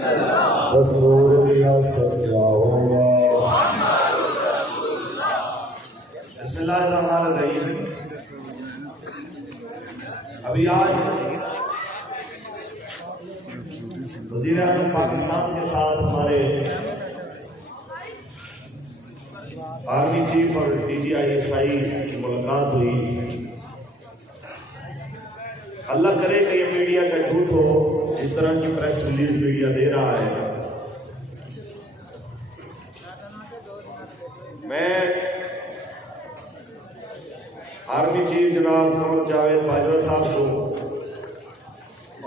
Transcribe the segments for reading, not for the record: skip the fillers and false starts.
رسول ریاست کیا ہوگا؟ بسم اللہ الرحمن الرحیم۔ ابھی آج وزیر اعظم پاکستان کے ساتھ ہمارے آرمی چیف اور DGI کی ملاقات ہوئی۔ اللہ کرے کہ یہ میڈیا کا جھوٹ ہو، اس طرح کی پریس ریلیز میڈیا دے رہا ہے۔ میں آرمی چیف جناب محمد جاوید باجوہ صاحب کو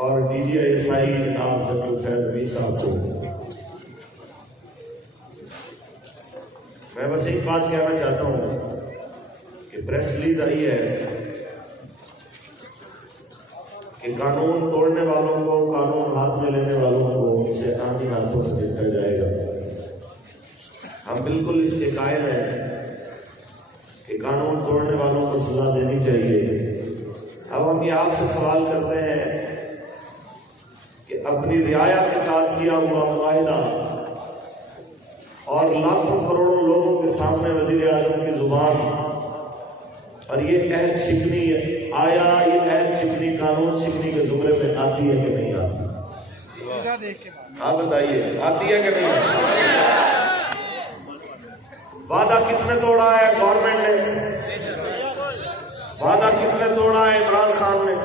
اور DGI جناب جنرل فیض علی صاحب کو میں بس ایک بات کہنا چاہتا ہوں کہ پریس ریلیز آئی ہے کہ قانون توڑنے والوں کو، قانون ہاتھ میں لینے والوں کو شیطانی ہاتھوں سے نکل جائے گا۔ ہم بالکل اس کے قائل ہیں کہ قانون توڑنے والوں کو سزا دینی چاہیے۔ اب ہم یہ آپ سے سوال کرتے ہیں کہ اپنی رعایا کے ساتھ کیا ہوا معاہدہ اور لاکھوں کروڑوں لوگوں کے سامنے وزیر اعظم کی زبان اور یہ عہد شکنی ہے، آیا یہ عہد شکنی قانون شکنی کے زمرے میں آتی ہے کہ نہیں آتی؟ آپ بتائیے، آتی ہے کہ نہیں آتی؟ وعدہ کس نے توڑا ہے؟ گورنمنٹ نے۔ وعدہ کس نے توڑا ہے؟ عمران خان نے۔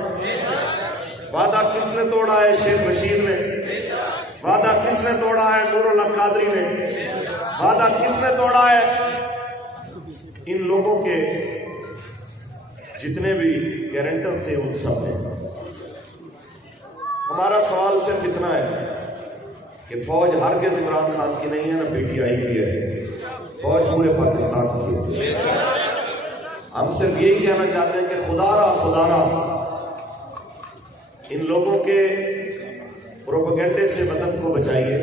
وعدہ کس نے توڑا ہے؟ شیخ رشید نے۔ وعدہ کس نے توڑا ہے؟ نور اللہ قادری نے۔ وعدہ کس نے توڑا ہے؟ ان لوگوں کے جتنے بھی گارنٹر تھے ان سب نے۔ ہمارا سوال صرف اتنا ہے کہ فوج ہرگز عمران خان کی نہیں ہے، نہ PTI کی ہے، فوج پورے پاکستان کی ہے۔ ہم صرف یہی کہنا چاہتے ہیں کہ خدا را ان لوگوں کے پروپیگنڈے سے وطن کو بچائیے۔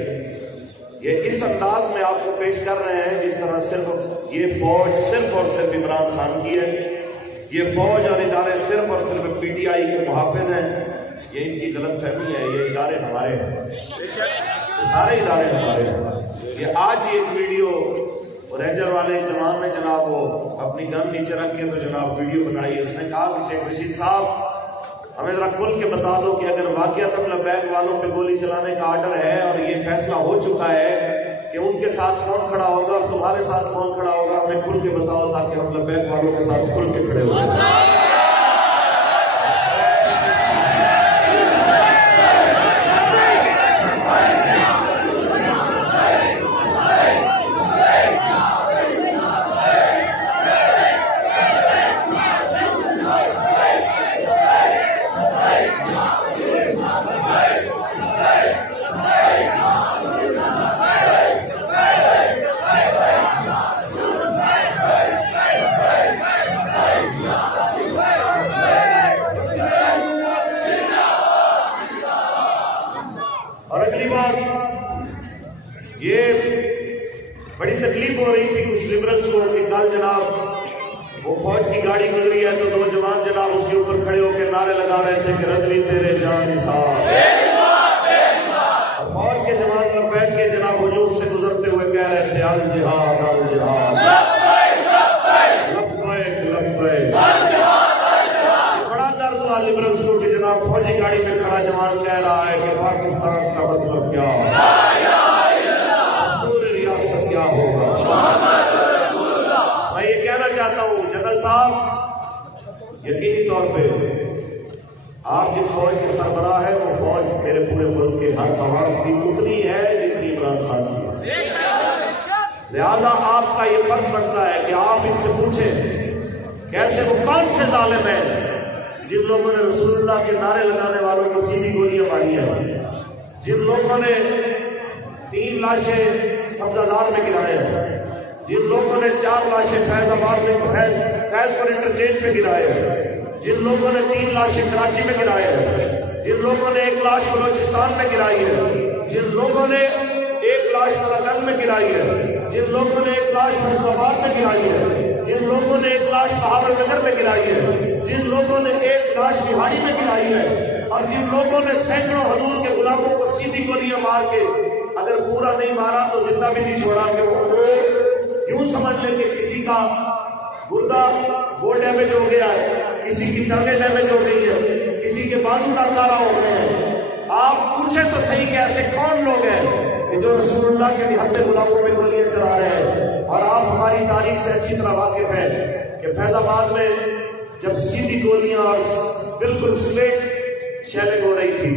یہ اس انداز میں آپ کو پیش کر رہے ہیں جس طرح صرف یہ فوج صرف اور صرف عمران خان کی ہے، یہ فوج اور ادارے صرف اور صرف PTI کے محافظ ہیں۔ یہ ان کی غلط فہمی ہے، یہ ادارے ہمارے ہیں، سارے ادارے ہمارے ہیں۔ یہ آج ایک ویڈیو رینجر والے جوان نے جناب وہ اپنی گن نیچے رکھ کے تو جناب ویڈیو بنائی، اس نے کہا کہ شیخ رشید صاحب ہمیں ذرا کھل کے بتا دو کہ اگر واقعتاً لبیک والوں پہ گولی چلانے کا آرڈر ہے اور یہ فیصلہ ہو چکا ہے کہ ان کے ساتھ کون کھڑا ہوگا اور تمہارے ساتھ کون کھڑا ہوگا، ہمیں کھل کے بتاؤ تاکہ ہم لبیک والوں کے ساتھ کھل کے کھڑے ہو جائیں۔ یہ بڑی تکلیف ہو رہی تھی کچھ لبرلز کو کہ کل جناب وہ فوج کی گاڑی گزری ہے تو دو جوان جناب اس کے اوپر کھڑے ہو کے نعرے لگا رہے تھے کہ رضوی تیرے جان نثار، اور فوج کے جوان پر بیٹھ کے جناب ہجوم سے گزرتے ہوئے کہہ رہے تھے الجہاد الجہاد لبیک لبیک۔ بڑا درد ہوا لبرلز کو کہ جناب فوجی گاڑی میں کھڑا جوان کہہ رہا ہے کہ پاکستان کا مطلب کیا ہوگا۔ میں یہ کہنا چاہتا ہوں جنرل صاحب، یقینی طور پہ آپ جس فوج کے سربراہ ہے وہ فوج میرے پورے ملک کے ہر عوام کی اتنی ہے جتنی عمران خان کی ہے، لہذا آپ کا یہ فرض بنتا ہے کہ آپ ان سے پوچھیں کیسے وہ کون سے ظالم ہیں جن لوگوں نے رسول اللہ کے نعرے لگانے والوں کو سیدھی گولیاں ماری ہیں، جن لوگوں نے 3 لاشیں سبزادار میں گرائے ہیں، جن لوگوں نے 4 لاشیں فیض آباد میں فیض پر انٹرچینج میں گرائے ہیں، جن لوگوں نے 3 لاشیں کراچی میں گرائے ہیں، جن لوگوں نے 1 لاش بلوچستان میں گرائی ہے، جن لوگوں نے 1 لاش مراکن میں گرائی ہے، جن لوگوں نے 1 لاش فیصل آباد میں گرائی ہے، جن لوگوں نے 1 لاش بہاول نگر میں گرائی ہے، جن لوگوں نے 1 لاش بہاڑی میں گرائی ہے، اور جن لوگوں نے سینکڑوں حضور کے غلاموں کو سیدھی گولیاں مار کے اگر پورا نہیں مارا تو زندہ بھی نہیں چھوڑا کہ وہ یوں سمجھ لیں کہ کسی کا گردہ وہ ڈیمیج ہو گیا ہے، کسی کی ٹانگیں ڈیمیج ہو گئی ہے، کسی کے بازو ناکارہ ہو گئے ہیں۔ آپ پوچھیں تو صحیح کہ ایسے کون لوگ ہیں کہ جو رسول اللہ کے نہتے غلاموں پہ گولیاں چلا رہے ہیں؟ اور آپ ہماری تاریخ سے اچھی طرح واقف ہیں کہ فیض آباد میں جب سیدھی گولیاں اور بالکل اسٹریٹ شیلنگ ہو رہی تھی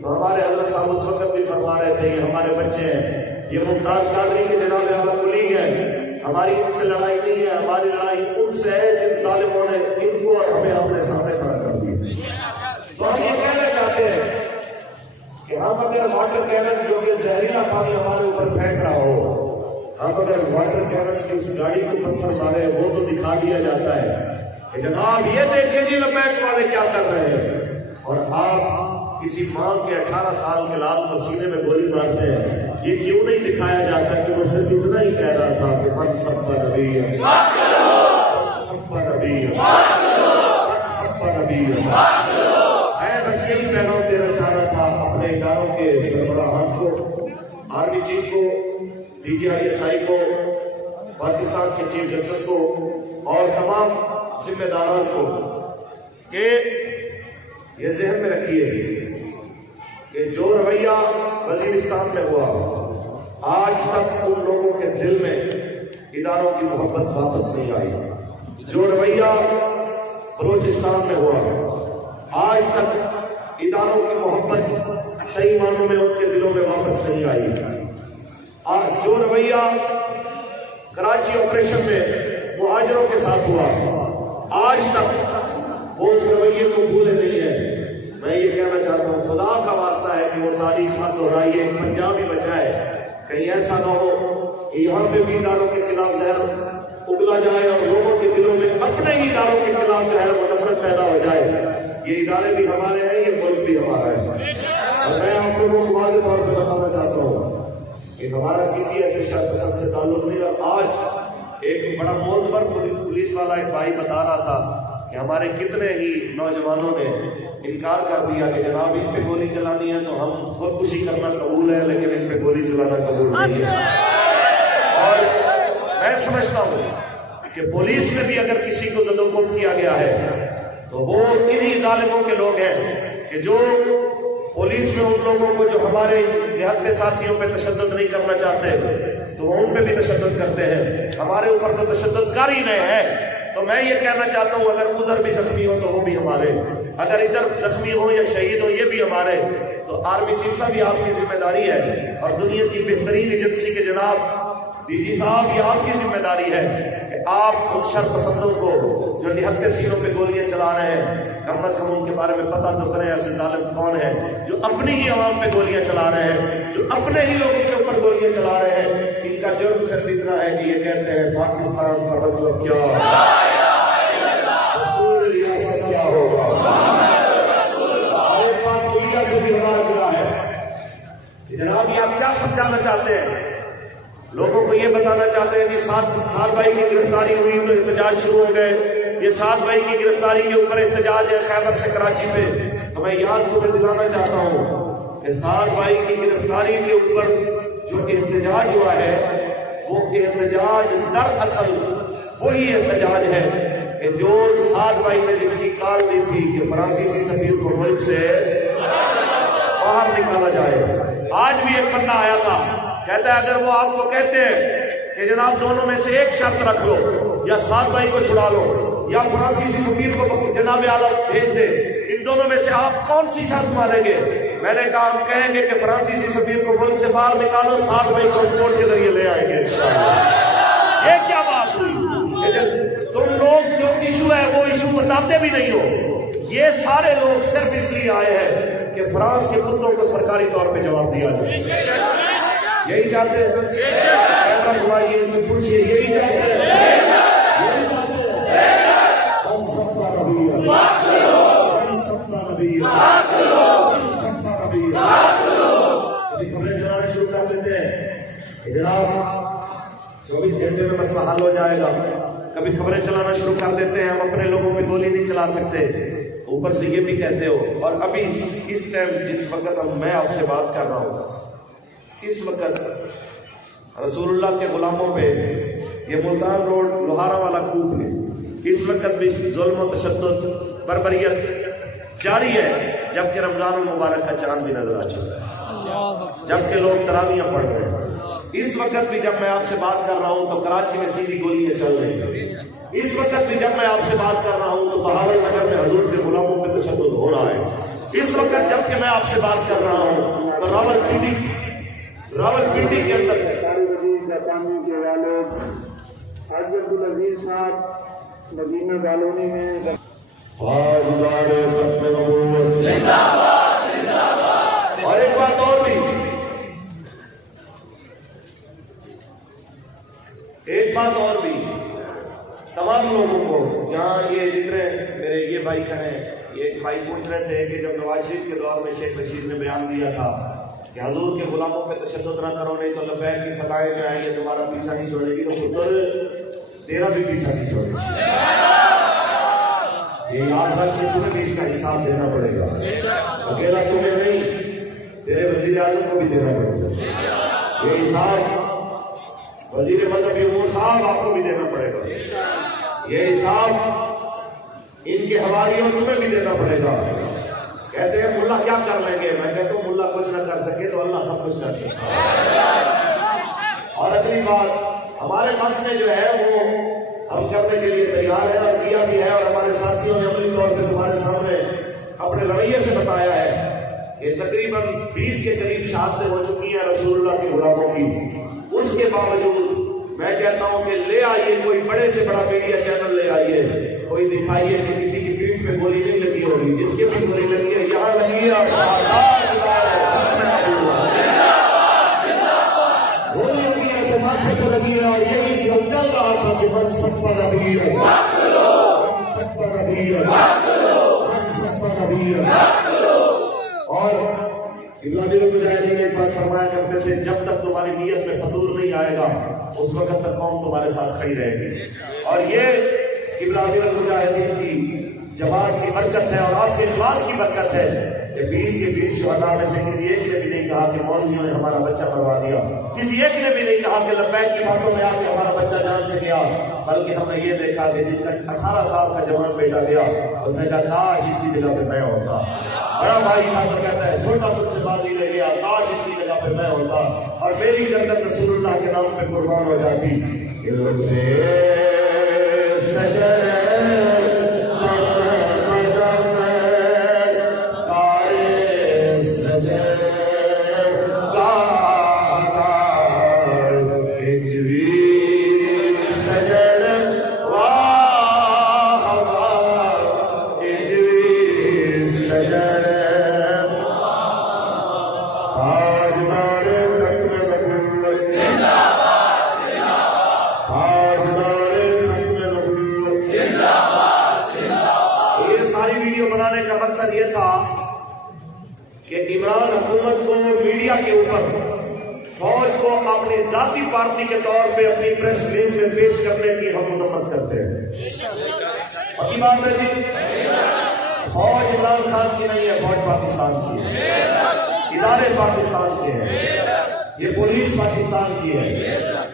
تو ہمارے حضرت صاحب اس وقت بھی فرما رہے تھے یہ ہمارے بچے ہیں، یہ ممتاز قادری کے جناب اعلیٰ کلیگ ہے، ہماری ان سے لڑائی نہیں ہے، ہماری لڑائی ان سے ہے جن ظالموں نے ان کو اور ہمیں اپنے سامنے کھڑا کر دیا۔ تو ہم یہ کہنا چاہتے ہیں کہ ہم اگر واٹر کینن جو کہ زہریلا پانی ہمارے اوپر پھینک رہا ہو، ہم اگر واٹر کینن کی اس گاڑی کو پتھر مارے وہ تو دکھا دیا جاتا ہے کہ جناب یہ دیکھیں جی لپیٹ والے کیا کر رہے ہیں، اور آپ کسی ماں کے 18 سال کے لال کو سینے میں گولی مارتے ہیں، یہ کیوں نہیں دکھایا جاتا کہ وہ صرف اتنا ہی کہہ رہا تھا کہ من سب کا نبی ہے، سب کا نبی ہے، سب کا نبی ہے۔ میں بس یہی پیغام دینا چاہ رہا تھا اپنے اداروں کے سربراہان کو، آرمی چیف کو، D G I S I کو، پاکستان کے چیف جسٹس کو اور تمام ذمہ داران کو کہ یہ ذہن میں رکھیے کہ جو رویہ وزیرستان میں ہوا آج تک ان لوگوں کے دل میں اداروں کی محبت واپس نہیں آئی، جو رویہ بلوچستان میں ہوا آج تک اداروں کی محبت صحیح معنوں میں ان کے دلوں میں واپس نہیں آئی، اور جو رویہ کراچی آپریشن میں مہاجروں کے ساتھ ہوا آج تک وہ اس رویے کو بھولے نہیں ہے۔ میں یہ کہنا چاہتا ہوں خدا کا واسطہ ہے کہ وہ تاریخ مت دہرائیے، پنجاب ہی بچائے، کہیں ایسا نہ ہو کہ یہاں پہ بھی اداروں کے خلاف زہر اگلا جائے اور لوگوں کے دلوں میں اپنے ہی اداروں کے خلاف جو ہے وہ نفرت پیدا ہو جائے۔ یہ ادارے بھی ہمارے ہیں، یہ ملک بھی ہمارا ہے، اور میں آپ لوگوں کو واضح طور پہ بتانا چاہتا ہوں کہ ہمارا کسی ایسے شخص سے تعلق نہیں۔ اور آج ایک بڑا موقع پر پولیس والا ایک بھائی بتا رہا تھا کہ ہمارے کتنے ہی نوجوانوں نے انکار کر دیا کہ جناب ان پہ گولی چلانی ہے تو ہم خودکشی کرنا قبول ہے لیکن ان پہ گولی چلانا قبول نہیں ہے۔ اور میں سمجھتا ہوں کہ پولیس میں بھی اگر کسی کو زد و کوب کیا گیا ہے تو وہ انہی ظالموں کے لوگ ہیں کہ جو پولیس میں ان لوگوں کو جو ہمارے نہتے ساتھیوں پہ تشدد نہیں کرنا چاہتے تو وہ ان پہ بھی تشدد کرتے ہیں، ہمارے اوپر تو تشدد کر ہی رہے ہیں۔ تو میں یہ کہنا چاہتا ہوں اگر ادھر بھی زخمی ہو تو وہ بھی ہمارے، اگر ادھر زخمی ہو یا شہید ہو یہ بھی ہمارے۔ تو آرمی چیف صاحب یہ آپ کی ذمہ داری ہے، اور دنیا کی بہترین ایجنسی کے جناب ڈی جی صاحب یہ آپ کی ذمہ داری ہے کہ آپ ان شر پسندوں کو جو نہتے سینوں پہ گولیاں چلا رہے ہیں کم از کم ان کے بارے میں پتہ تو کریں ایسے ظالم کون ہیں جو اپنی ہی عوام پہ گولیاں چلا رہے ہیں، جو اپنے ہی لوگوں کے اوپر گولیاں چلا رہے ہیں۔ ان کا جرم صرف اتنا ہے کہ یہ کہتے ہیں پاکستان کا مطلب کیا، دستور ریاست کیا ہوگا، ہمارے پاس دنیا سے بھی ہمارا ملا ہے۔ جناب یہ آپ کیا سمجھانا چاہتے ہیں؟ لوگوں کو یہ بتانا چاہتے ہیں کہ سات بھائی کی گرفتاری ہوئی تو احتجاج شروع ہو گئے، یہ 7 بھائی کی گرفتاری کے اوپر احتجاج ہے خیبر سے کراچی پہ۔ تو میں یاد تمہیں دلانا چاہتا ہوں کہ 7 بھائی کی گرفتاری کے اوپر جو احتجاج ہوا ہے وہ احتجاج دراصل وہی احتجاج ہے کہ جو 7 بھائی نے جس کی کال دی تھی کہ فرانسیسی سفیر کو ملک سے باہر نکالا جائے۔ آج بھی ایک بندہ آیا تھا کہتا ہے اگر وہ آپ کو کہتے ہیں کہ جناب دونوں میں سے ایک شرط رکھ لو، یا 7 بھائی کو چھڑا لو یا فرانسیسی سفیر کو جناب اعلیٰ بھیج دے، ان دونوں میں سے آپ کون سی شرط مانیں گے؟ میں نے کہا ہم کہیں گے کہ فرانسیسی سفیر کو ملک سے باہر نکالو، 7 بھائی کو کوٹ کے ذریعے لے آئیں گے۔ یہ کیا بات ہوئی؟ تم لوگ جو ایشو ہے وہ ایشو بتاتے بھی نہیں ہو۔ یہ سارے لوگ صرف اس لیے آئے ہیں کہ فرانس کے کتوں کو سرکاری طور پہ جواب دیا جائے، یہی چاہتے ہیں۔ ان سے پوچھیے یہی چاہتے ہیں، یہی چاہتے ہیں۔ ہم سب کا نبی ہے، ہم سب کا نبی ہے، ہم سب کا نبی ہے۔ کبھی خبریں چلانا شروع کر دیتے ہیں کہ جناب 24 گھنٹے میں مسئلہ حل ہو جائے گا، کبھی خبریں چلانا شروع کر دیتے ہیں ہم اپنے لوگوں پہ گولی نہیں چلا سکتے۔ اوپر سے یہ بھی کہتے ہو. اور ابھی اس ٹائم جس وقت میں آپ سے بات کر رہا ہوں، اس وقت رسول اللہ کے غلاموں پہ یہ ملتان روڈ لوہارا والا کوپ ہے، اس وقت بھی ظلم و تشدد بربریت جاری ہے، جبکہ رمضان المبارک کا چاند بھی نظر آ چکا ہے، جبکہ لوگ تراویحیں پڑھ رہے ہیں. اس وقت بھی جب میں آپ سے بات کر رہا ہوں تو کراچی میں سیدھی گولیاں چل رہی ہیں. اس وقت بھی جب میں آپ سے بات کر رہا ہوں تو بہاول نگر میں حضور کے غلاموں پہ تشدد ہو رہا ہے. اس وقت جب کہ میں آپ سے بات کر رہا ہوں تو راولپنڈی کے اندر جاپانی کے والد حاجی عبدالعزیز صاحب مدینہ کالونی میں اور ایک بات اور بھی، تمام لوگوں کو جہاں یہ جتنے میرے یہ بھائی کھڑے ہیں، یہ بھائی پوچھ رہے تھے کہ جب نواز شریف کے دور میں شیخ رشید نے بیان دیا تھا کہ حضور کے غلاموں پہ تشدد نہ کرو نہیں تو لبیک کی سزائیں جو ہیں یہ تمہارا پیچھا نہیں چھوڑے گی، تو پتر تیرا بھی پیچھا نہیں چھوڑے گی. یہ یاد رکھ کہ تمہیں بھی اس کا حساب دینا پڑے گا. اکیلا تمہیں نہیں، تیرے وزیر اعظم کو بھی دینا پڑے گا. یہ حساب وزیر مذہبی امور صاحب آپ کو بھی دینا پڑے گا. یہ حساب ان کے حواریوں تمہیں بھی دینا پڑے گا. کہتے ہیں ملا کیا کر لیں گے، میں کہتا ہوں ملا کچھ نہ کر سکے تو اللہ سب کچھ کر سکتا. اور اگلی بات، ہمارے بس میں جو ہے وہ ہم کرنے کے لیے تیار ہے اور کیا بھی ہے، اور ہمارے ساتھیوں نے عملی طور پہ تمہارے سامنے اپنے رویے سے بتایا ہے کہ تقریباً 20 کے قریب شہادتیں ہو چکی ہیں رسول اللہ کے غلاموں کی. اس کے باوجود میں کہتا ہوں کہ لے آئیے کوئی بڑے سے بڑا میڈیا چینل لے آئیے، کوئی دکھائیے کہ کسی کی پیٹھ پہ گولی نہیں لگی ہوگی، جس کے بھی گولی لگی ہے یہاں لگی ہے، گولی لگی ہے تو ماتھے پہ لگی ہے. اور یہی جو چل رہا تھا کہ من سب پر نبی ہے، من سب پر نبی ہے، من سب پر نبی ہے. اور مجاہدین ایک بات فرمایا کرتے تھے، جب تک تمہاری نیت میں فطور نہیں آئے گا اس وقت تک قوم تمہارے ساتھ کھڑی رہے گی. اور یہ ابراہیم المجاہدین کی جماعت کی برکت ہے اور آپ کے اخلاص کی برکت ہے کہ 20 کے 20 شہداء میں سے کسی ایک نے بھی نہیں کہا کہ مولویوں نے ہمارا بچہ مروا دیا، کسی ایک نے بھی نہیں کہا کہ لبیک کی باتوں میں آ کے ہمارا بچہ جان سے گیا، بلکہ ہم نے یہ دیکھا کہ جن کا 18 سال کا جوان بیٹا گیا اس نے کہا کاش اس کی جگہ پہ میں ہوتا. بڑا بھائی تھا تو کہتا ہے چھوٹا مجھ سے بازی لے گیا، کاش اس کی جگہ پہ میں ہوتا اور میری گردن رسول اللہ کے نام پہ قربان ہو جاتی. یہ تھا کہ عمران حکومت کو میڈیا کے اوپر فوج کو اپنی ذاتی پارٹی کے طور پہ اپنی پریس ریلیز میں پیش کرنے کی ہم مذمت کرتے ہیں. پکی بات ہے جی، فوج عمران خان کی نہیں ہے، فوج پاکستان کی ہے، ادارے پاکستان کے ہیں، یہ پولیس پاکستان کی ہے.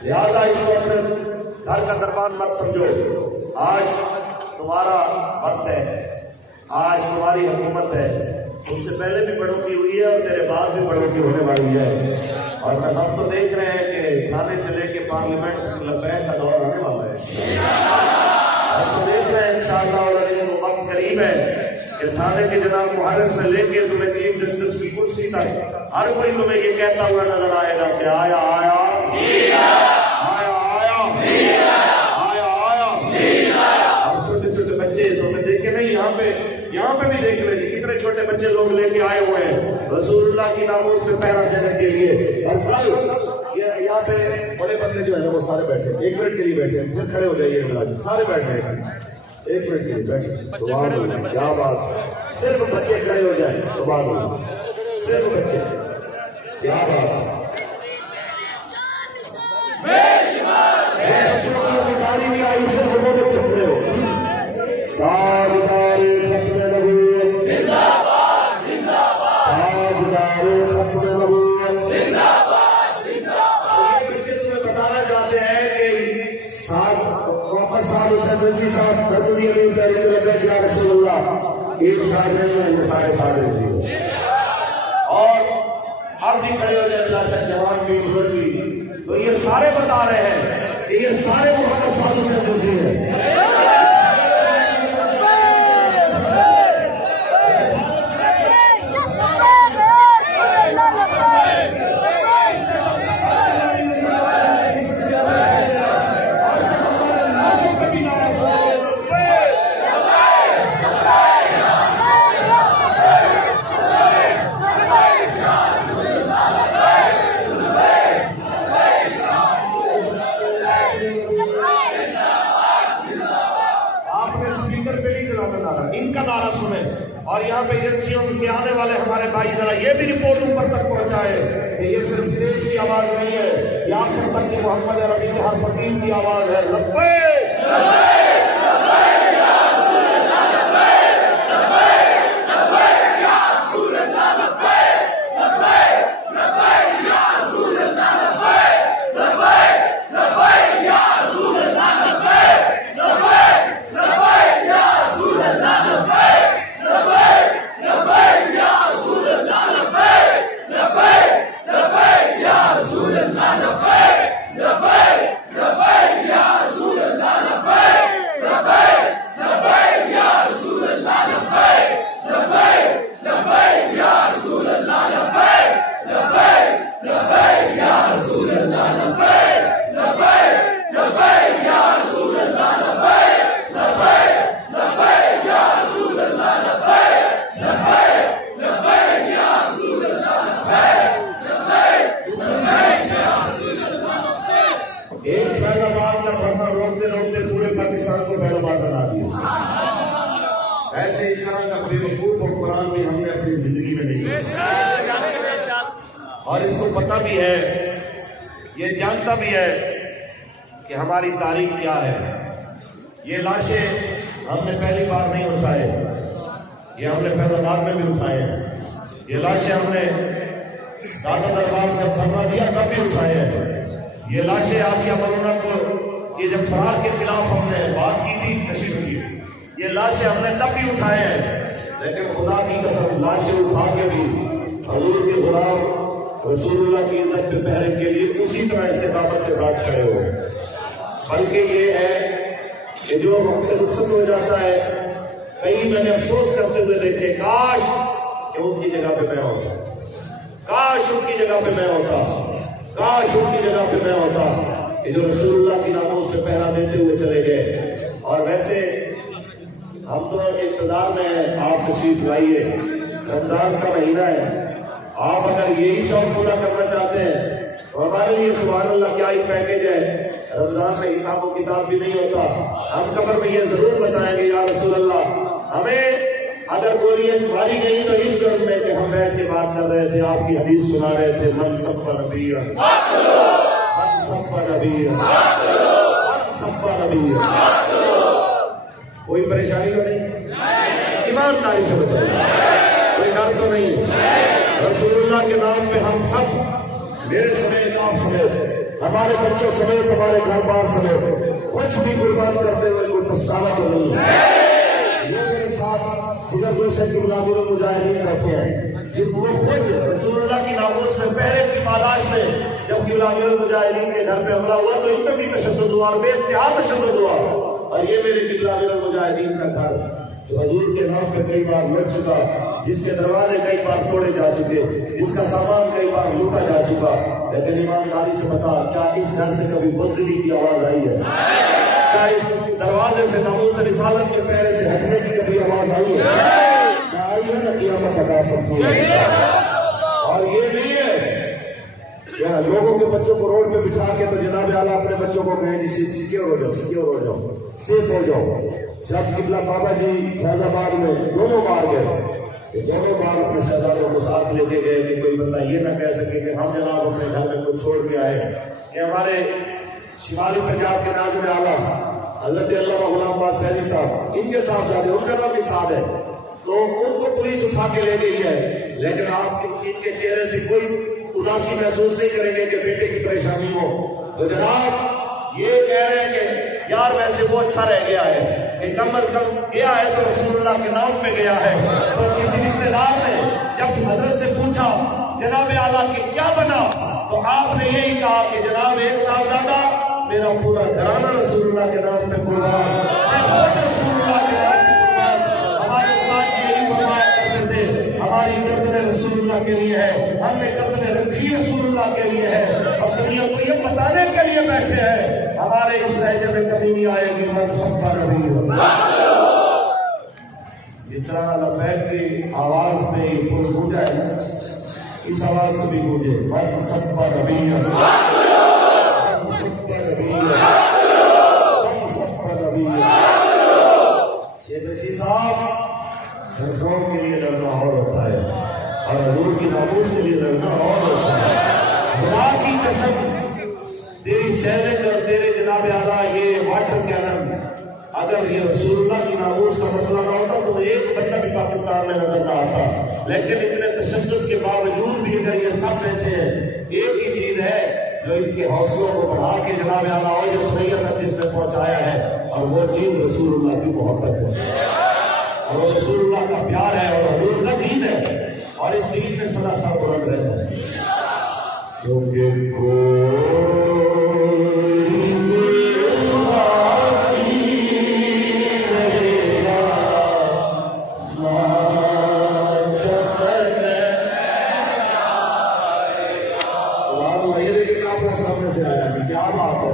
لہذا اس کو اپنے گھر کا دربان مت سمجھو. آج تمہارا وقت ہے، آج تمہاری حکومت ہے. تم سے پہلے بھی بڑھوتری ہوئی ہے اور تیرے بعد بھی بڑھوتری ہونے والی ہے. اور ہم تو دیکھ رہے ہیں کہ تھانے سے لے کے پارلیمنٹ لبیک کا دور آنے والا ہے. ہم تو دیکھ رہے ہیں انشاءاللہ اور وہ وقت قریب ہے کہ تھانے کے جناب محرر سے لے کے تمہیں چیف جسٹس کی کرسی تک ہر کوئی تمہیں یہ کہتا ہوا نظر آئے گا کہ آیا آیا آیا آیا آیا آیا. اور چھوٹے چھوٹے بچے تمہیں دیکھے نہیں، یہاں پہ بھی دیکھ لیں جی کتنے چھوٹے بچے لوگ لے کے آئے ہوئے ہیں رسول اللہ کی ناموس میں پہرا دینے کے لیے. اور کل یہاں پہ بڑے بندے جو ہیں وہ سارے بیٹھے، 1 منٹ کے لیے بیٹھے، پھر کھڑے ہو جائیے ملازم سارے بیٹھے ہیں، 1 منٹ کے لیے بیٹھے. سبحان اللہ، کیا بات، صرف بچے کھڑے ہو جائیں. سبحان اللہ، صرف بچے، کیا بات. گاڑی بھی آئی، صرف وہ بچے کھڑے ہو. رضوی صاحب رضوی علی تعالی یا رسول اللہ ایک صاحب نہیں ہے، یہ سارے صاحب ہیں. اور اب بھی کھڑے ہو جائے اللہ سے جوان بھی بزرگ بھی، تو یہ سارے بتا رہے ہیں کہ یہ سارے محمد صلی اللہ علیہ وسلم سے ہیں. ان کا نعرہ سنیں اور یہاں پہ ایجنسیوں کے آنے والے ہمارے بھائی ذرا یہ بھی رپورٹ اوپر تک پہنچائے کہ یہ صرف اسٹیج کی آواز نہیں ہے، یہ آخر تک کی محمد عربی کے ہر فقیر کی آواز ہے. لبیک ایسے اس طرح کا بے وقوف حکمران بھی ہم نے اپنی زندگی میں نہیں کیا، اور اس کو پتہ بھی ہے، یہ جانتا بھی ہے کہ ہماری تاریخ کیا ہے. یہ لاشیں ہم نے پہلی بار نہیں اٹھائے، یہ ہم نے فیض آباد میں بھی اٹھائے ہیں. یہ لاشیں ہم نے دادا دربار جب دھرنا دیا تب بھی اٹھائے ہیں. یہ لاشیں آسیہ ملونہ کو یہ جب فرار کے خلاف ہم نے بات کی تھی، تشریف کی، یہ لاشیں ہم نے تب بھی اٹھائے ہیں. لیکن خدا کی قسم لاشیں اٹھا کے بھی حضور کے غلام رسول اللہ کی عزت پہ پہرے کے لیے اسی طرح استقامت کے ساتھ کھڑے ہو. بلکہ یہ ہے کہ جو ہم سے رخصت ہو جاتا ہے، کئی میں نے افسوس کرتے ہوئے دیکھے، کاش کہ ان کی جگہ پہ میں ہوتا، کاش ان کی جگہ پہ میں ہوتا، کاش ان کی جگہ پہ میں ہوتا کہ جو رسول اللہ کی ناموس پہ پہرا دیتے ہوئے چلے گئے. اور ویسے ہم تو انتظار میں ہیں، آپ تشریف لائیے، رمضان کا مہینہ ہے، آپ اگر یہی شوق پورا کرنا چاہتے ہیں تو ہمارے لیے سبحان اللہ کیا ہی پیکیج ہے. رمضان میں حساب و کتاب بھی نہیں ہوتا، ہم قبر میں یہ ضرور بتائیں گے یا رسول اللہ ہمیں اگر گولیاں ماری گئی تو اس جرم میں کہ ہم بیٹھ کے بات کر رہے تھے، آپ کی حدیث سنا رہے تھے، من صفا نبی من صفا نبی من صفا نبی. کوئی پریشانی تو نہیں؟ ایمانداری سے بتائیے، کوئی ڈر تو نہیں؟ رسول اللہ کے نام پہ ہم سب، میرے سمیت آپ سمیت، ہمارے بچوں سمیت، ہمارے گھر بار سمیت کچھ بھی قربان کرتے ہوئے کوئی پچھتاوا تو نہیں ہے. یہ میرے ساتھ جدھر دوسرے کی غلامی المجاہدین بیٹھے ہیں، جن وہ خود رسول اللہ کی ناموس میں پہلے کی پاداش میں جب غلامی المجاہدین کے گھر پہ حملہ ہوا تو ان پہ بھی تشدد ہوا، بے انتہا تشدد ہوا. اور یہ میرے غلامی المجاہدین کا گھر جو حضور کے نام پہ کئی بار لڑ چکا، جس کے دروازے کئی بار توڑے جا چکے، جس کا سامان کئی بار لوٹا جا چکا، لیکن ایمانداری سے بتا، کیا اس گھر سے کبھی بزدلی کی آواز آئی ہے؟ کیا اس دروازے سے ناموس رسالت کے پہرے سے ہٹنے کی کبھی آواز آئی ہے؟ کیا آئی ہے نہ قیامت بتا سکتی ہے. اور یہ نہیں ہے کہ لوگوں کے بچوں کو روڈ پہ بچھا کے تو جناب اعلیٰ اپنے بچوں کو کہیں جی سیکیور ہو جاؤ، سیکیور ہو جاؤ، سیف ہو جاؤ. جب قبلہ بابا جی فیض آباد میں دونوں بار گئے، دونوں بار اپنے شہزادوں کو ساتھ لے کے گئے کہ کوئی بندہ یہ نہ کہہ سکے کہ ہم جناب اپنے گھر میں کچھ چھوڑ کے آئے. یہ ہمارے شمالی پنجاب کے ناظر اعلیٰ حضرت علامہ غلام عباس فیضی صاحب، ان کے صاحبزادے، ان کا نام بھی سعد ہے، تو ان کو پولیس اٹھا کے لے گئی ہے. لیکن آپ ان کے چہرے سے کوئی اداسی محسوس نہیں کریں گے کہ بیٹے کی پریشانی ہو. تو جناب یہ کہہ رہے ہیں کہ یار ویسے وہ اچھا رہ گیا ہے کہ کم از کم گیا ہے تو رسول اللہ کے نام پہ گیا ہے. تو کسی رشتے دار نے جب حضرت سے پوچھا جناب اعلیٰ کہ کیا بنا، تو آپ نے یہی کہا کہ جناب ایک صاحبزادہ میرا پورا گھرانہ رسول اللہ کے نام پہ قربان، میں خود رسول اللہ کے نام پہ قربان. ہمارے ساتھ یہی فرمایا کرتے تھے ہماری گردنیں رسول اللہ کے لیے ہے، ہم نے گردنیں رکھی رسول اللہ کے لیے ہے، اور دنیا کو یہ بتانے کے لیے بیٹھے ہیں ہمارے اس لہجے میں کبھی نہیں آئے گی من سب نبی ہو. جس طرح لبیک کی آواز میں پل گونجا ہے اس آواز کو بھی گونجے من سب نبی ہو، من سب نبی ہو، من سب نبی ہو. شیخ رشید صاحب قوم کے لیے لڑنا اور ہوتا ہے اور حضور کی ناموس کے لیے لڑنا اور ہوتا ہے. خدا کی قسم تیری شہرت اور تیرے جناب اعلیٰ یہ واٹر کینن اگر یہ رسول اللہ کی ناموس کا مسئلہ نہ ہوتا تو ایک بندہ بھی پاکستان میں نظر نہ آتا. لیکن اتنے تشدد کے باوجود بھی اگر یہ سب بیٹھے ہیں ایک ہی چیز ہے جو ان کے حوصلوں کو بڑھا کے جناب اعلیٰ اور جو سنیت تک جس نے پہنچایا ہے، اور وہ چیز رسول اللہ کی محبت ہے اور رسول اللہ کا پیار ہے اور حضور کا دین ہے، اور اس دین میں سدا سر بلند رہتا ہے. کیونکہ کوئی سامنے سے آیا کہ کیا بات ہے.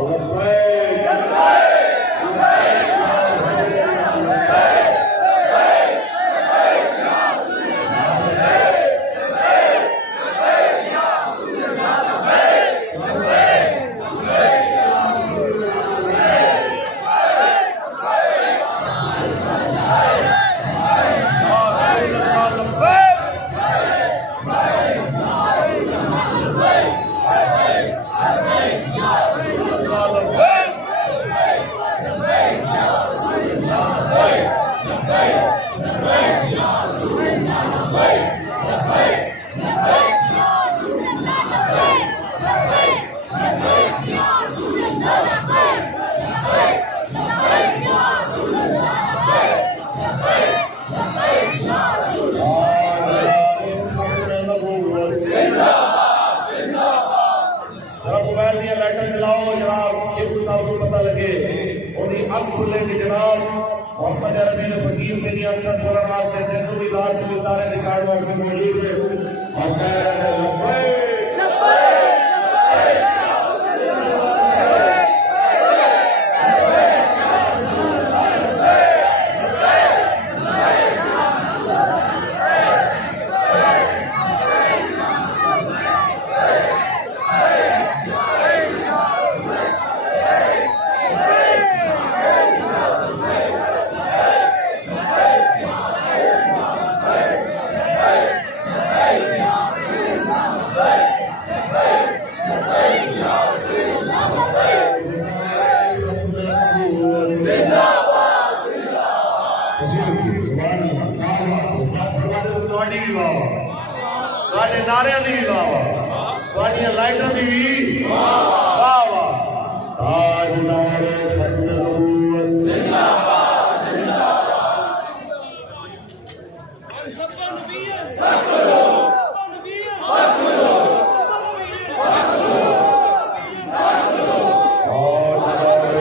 جناب محمد عربی نے فقیر میری اندر قرآن آتے ہیں تو بھی رات میں تارے ریکارڈ واسطے موجود ہے اور کہہ رہے ہیں لبیک نعرے دی لائٹوں کی